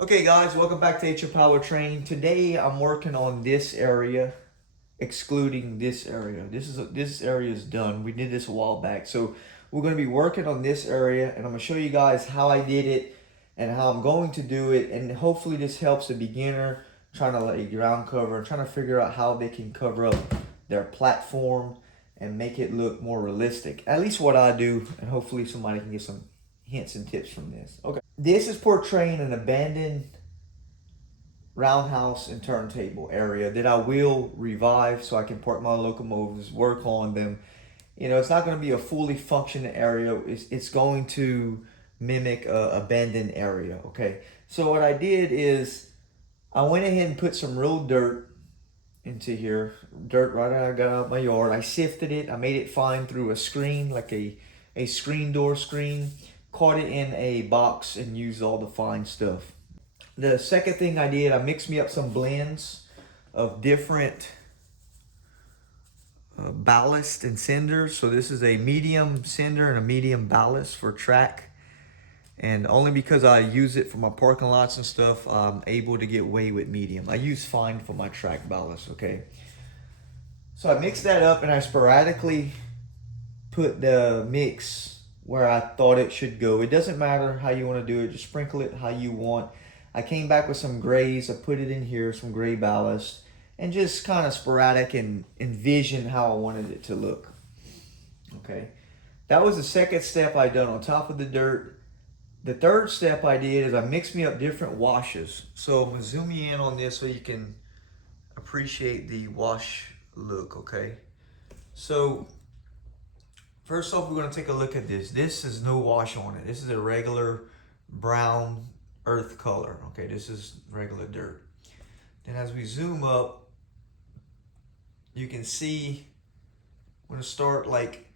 Okay guys, welcome back to H.P.T Training. Today I'm working on this area, excluding this area. This area is done. We did this a while back. So we're going to be working on this area and I'm going to show you guys how I did it and how I'm going to do it, and hopefully this helps a beginner trying to lay ground cover and trying to figure out how they can cover up their platform and make it look more realistic. At least what I do, and hopefully somebody can get some hints and tips from this. Okay. This is portraying an abandoned roundhouse and turntable area that I will revive so I can park my locomotives, work on them. You know, it's not going to be a fully functioning area. It's going to mimic a abandoned area. Okay. So what I did is I went ahead and put some real dirt into here. Dirt right out I got out of my yard. I sifted it. I made it fine through a screen, like a screen door screen. Caught it in a box and used all the fine stuff. The second thing I did, I mixed me up some blends of different ballast and cinders. So this is a medium cinder and a medium ballast for track. And only because I use it for my parking lots and stuff, I'm able to get away with medium. I use fine for my track ballast, okay? So I mixed that up and I sporadically put the mix where I thought it should go. It doesn't matter how you want to do it, just sprinkle it how you want. I came back with some grays, I put it in here, some gray ballast, and just kind of sporadic and envision how I wanted it to look. Okay, that was the second step I done on top of the dirt. The third step I did is I mixed me up different washes. So I'm gonna zoom you in on this so you can appreciate the wash look, okay? So first off, we're going to take a look at this. This is no wash on it. This is a regular brown earth color. Okay, this is regular dirt. Then as we zoom up, you can see I'm going to start like,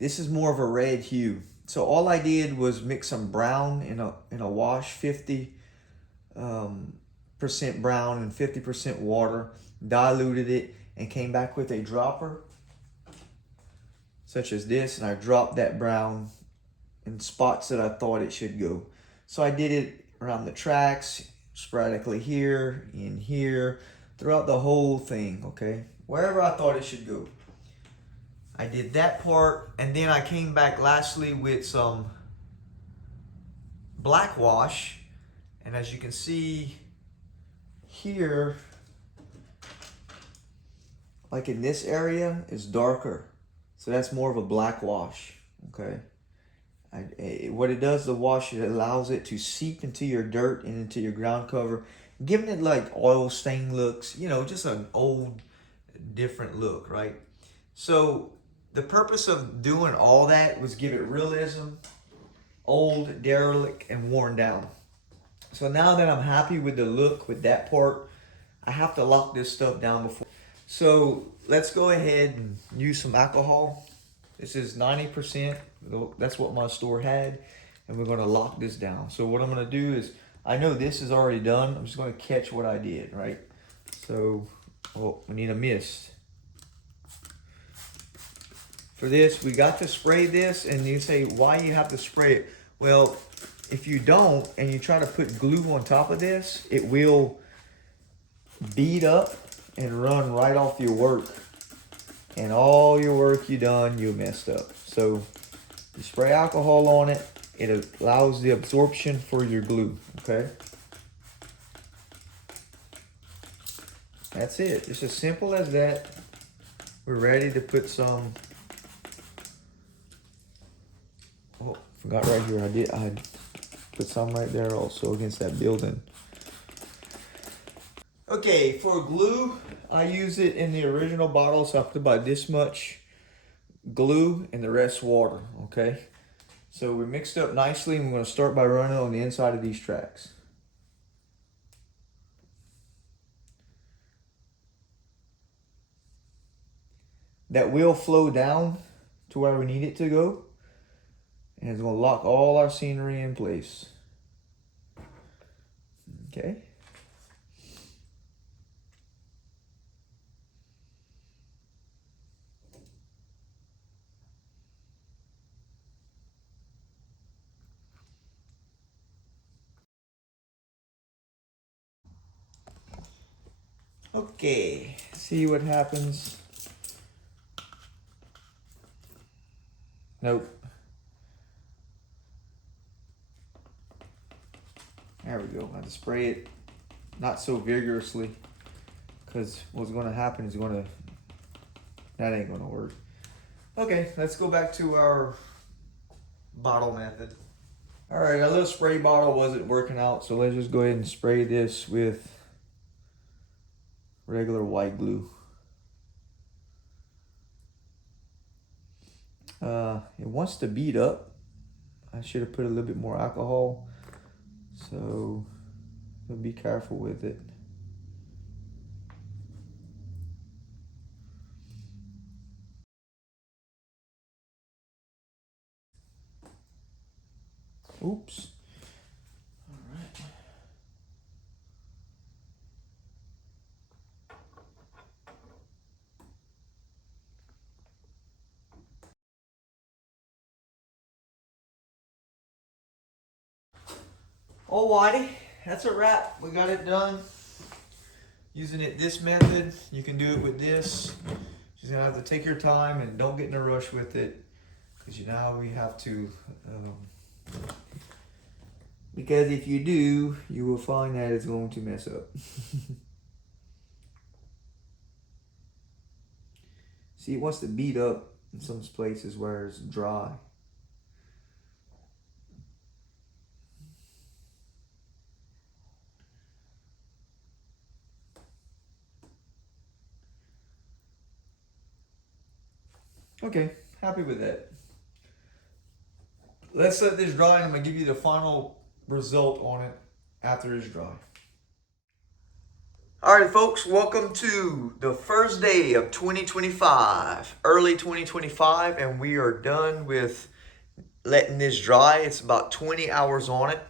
this is more of a red hue. So all I did was mix some brown in a wash, 50% brown and 50% water, diluted it, and came back with a dropper such as this, and I dropped that brown in spots that I thought it should go. So I did it around the tracks, sporadically here, in here, throughout the whole thing, okay? Wherever I thought it should go. I did that part, and then I came back lastly with some black wash, and as you can see here, like in this area, is darker. So that's more of a black wash, okay? What it does, the wash, it allows it to seep into your dirt and into your ground cover, giving it like oil stain looks, you know, just an old, different look, right? So the purpose of doing all that was give it realism, old, derelict, and worn down. So now that I'm happy with the look with that part, I have to lock this stuff down before. So let's go ahead and use some alcohol. This is 90%. That's what my store had. And we're going to lock this down. So what I'm going to do is, I know this is already done. I'm just going to catch what I did, right? So, oh, we need a mist. For this, we got to spray this. And you say, why you have to spray it? Well, if you don't and you try to put glue on top of this, it will bead up and run right off your work. And all your work you done, you messed up. So you spray alcohol on it, it allows the absorption for your glue, okay? That's it, it's as simple as that. We're ready to put some, oh, forgot right here, I put some right there also against that building. Okay, for glue, I use it in the original bottle, so I put about this much glue and the rest water, okay? So we mixed up nicely, and we're going to start by running on the inside of these tracks. That will flow down to where we need it to go, and it's going to lock all our scenery in place. Okay. Okay, see what happens. Nope. There we go. I have to spray it not so vigorously, because what's going to happen is that ain't going to work. Okay, let's go back to our bottle method. All right, our little spray bottle wasn't working out, so let's just go ahead and spray this with regular white glue. It wants to bead up. I should have put a little bit more alcohol, so be careful with it. Oops. All right. Alrighty, that's a wrap. We got it done. Using it this method, you can do it with this. You're gonna have to take your time and don't get in a rush with it, because now we have to. Because if you do, you will find that it's going to mess up. See, it wants to beat up in some places where it's dry. Okay, happy with that. Let's let this dry and I'm gonna give you the final result on it after it's dry. Alright folks, welcome to the first day of 2025, early 2025, and we are done with letting this dry. It's about 20 hours on it.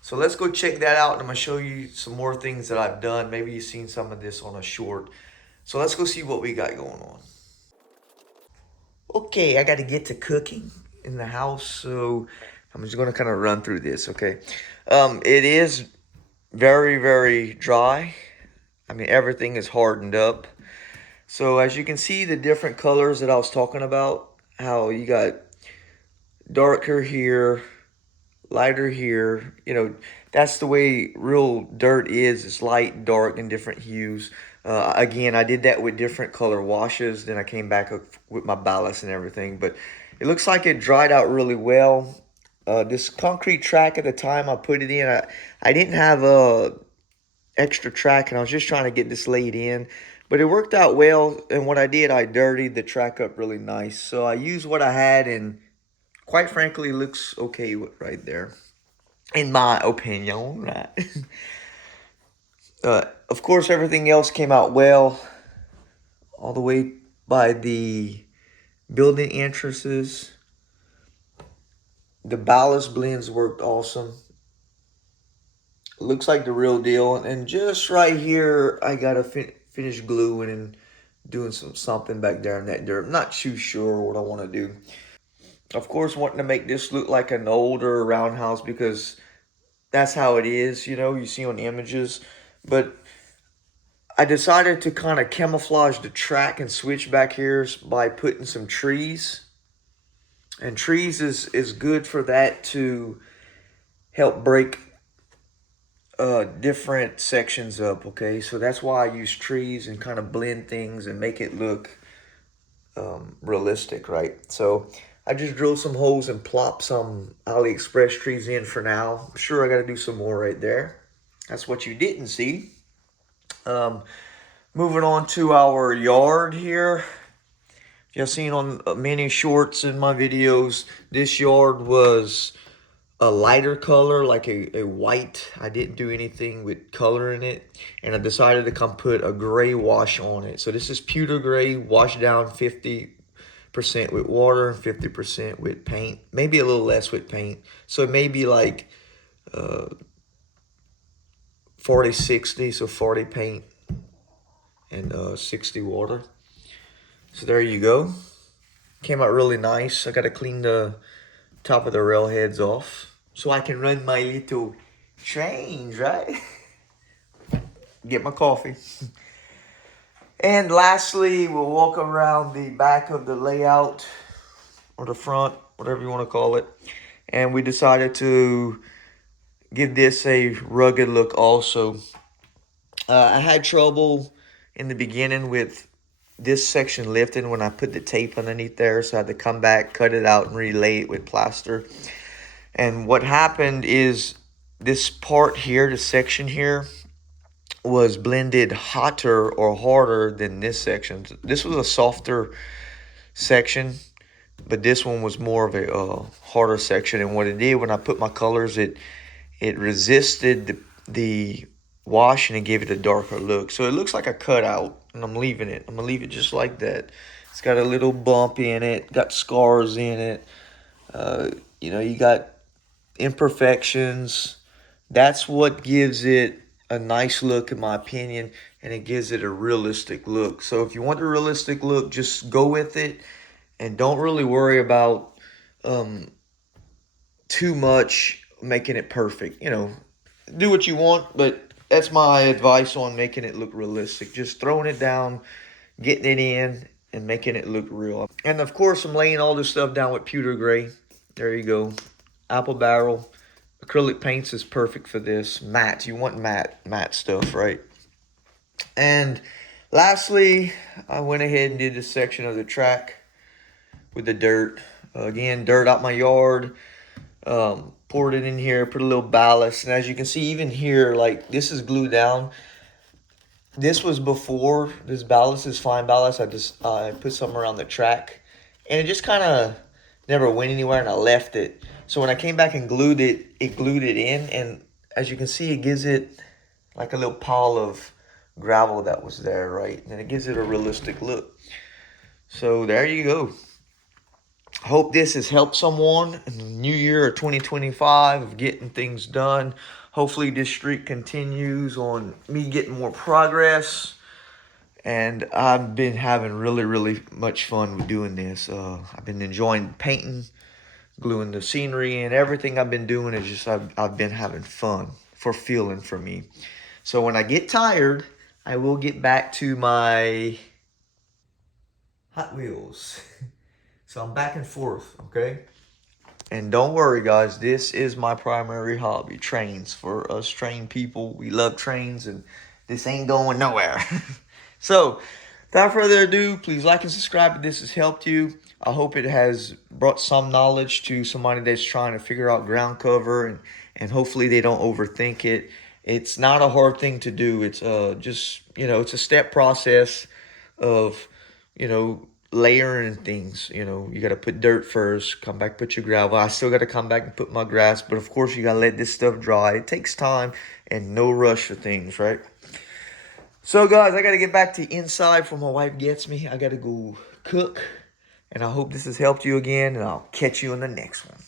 So let's go check that out and I'm gonna show you some more things that I've done. Maybe you've seen some of this on a short. So let's go see what we got going on. Okay, I got to get to cooking in the house, so I'm just going to kind of run through this, okay? It is very, very dry. I mean, everything is hardened up. So as you can see, the different colors that I was talking about, how you got darker here, lighter here, that's the way real dirt is. It's light, dark, and different hues. Again, I did that with different color washes. Then I came back with my ballast and everything. But it looks like it dried out really well. This concrete track at the time I put it in, I didn't have a extra track, and I was just trying to get this laid in. But it worked out well, and what I did, I dirtied the track up really nice. So I used what I had, and quite frankly, it looks okay right there, in my opinion, right? Of course, everything else came out well, all the way by the building entrances. The ballast blends worked awesome. Looks like the real deal. And just right here, I got to finish gluing and doing something back there in that dirt. I'm not too sure what I want to do. Of course, wanting to make this look like an older roundhouse, because that's how it is, you see on images. But I decided to kind of camouflage the track and switch back here by putting some trees. And trees is good for that, to help break different sections up, okay? So that's why I use trees and kind of blend things and make it look realistic, right? So I just drilled some holes and plopped some AliExpress trees in for now. I'm sure I got to do some more right there. That's what you didn't see. Moving on to our yard here. You've seen on many shorts in my videos, this yard was a lighter color, like a white. I didn't do anything with color in it, and I decided to come put a gray wash on it. So this is pewter gray, washed down 50% with water and 50% with paint, maybe a little less with paint. So it may be like 40-60, so 40 paint and 60 water. So there you go. Came out really nice. I got to clean the top of the rail heads off so I can run my little trains, right? Get my coffee. And lastly, we'll walk around the back of the layout, or the front, whatever you want to call it. And we decided to give this a rugged look also. I had trouble in the beginning with this section lifting when I put the tape underneath there, so I had to come back, cut it out, and relay it with plaster. And what happened is this part here, the section here, was blended hotter or harder than this section. This was a softer section, but this one was more of a harder section. And what it did when I put my colors, it resisted the wash, and it gave it a darker look. So it looks like a cutout, and I'm leaving it. I'm gonna leave it just like that. It's got a little bump in it, got scars in it. You know, you got imperfections. That's what gives it a nice look, in my opinion, and it gives it a realistic look. So if you want a realistic look, just go with it, and don't really worry about too much making it perfect. You know, do what you want, but that's my advice on making it look realistic. Just throwing it down, getting it in, and making it look real. And of course, I'm laying all this stuff down with pewter gray. There you go. Apple barrel. Acrylic paints is perfect for this. Matte. You want matte stuff, right? And lastly, I went ahead and did this section of the track with the dirt. Again, dirt out my yard. Poured it in here, put a little ballast. And as you can see, even here, like, this is glued down. This was before. This ballast is fine ballast. I put some around the track, and it just kind of never went anywhere, and I left it. So when I came back and glued it in, and as you can see, it gives it like a little pile of gravel that was there, right? And it gives it a realistic look. So there you go. Hope this has helped someone in the new year of 2025 of getting things done. Hopefully this streak continues on me getting more progress. And I've been having really much fun with doing this. I've been enjoying painting, gluing the scenery, and everything I've been doing is just I've been having fun for me. So when I get tired, I will get back to my Hot Wheels. So I'm back and forth, okay? And don't worry, guys, this is my primary hobby, trains. For us train people, we love trains, and this ain't going nowhere. So, without further ado, please like and subscribe if this has helped you. I hope it has brought some knowledge to somebody that's trying to figure out ground cover, and hopefully they don't overthink it. It's not a hard thing to do. It's just, you know, it's a step process of, you know, layering things. You know, you got to put dirt first, come back, put your gravel. I still got to come back and put my grass, but of course you got to let this stuff dry. It takes time and no rush for things, right? So guys, I got to get back to inside before my wife gets me. I got to go cook, and I hope this has helped you again, and I'll catch you in the next one.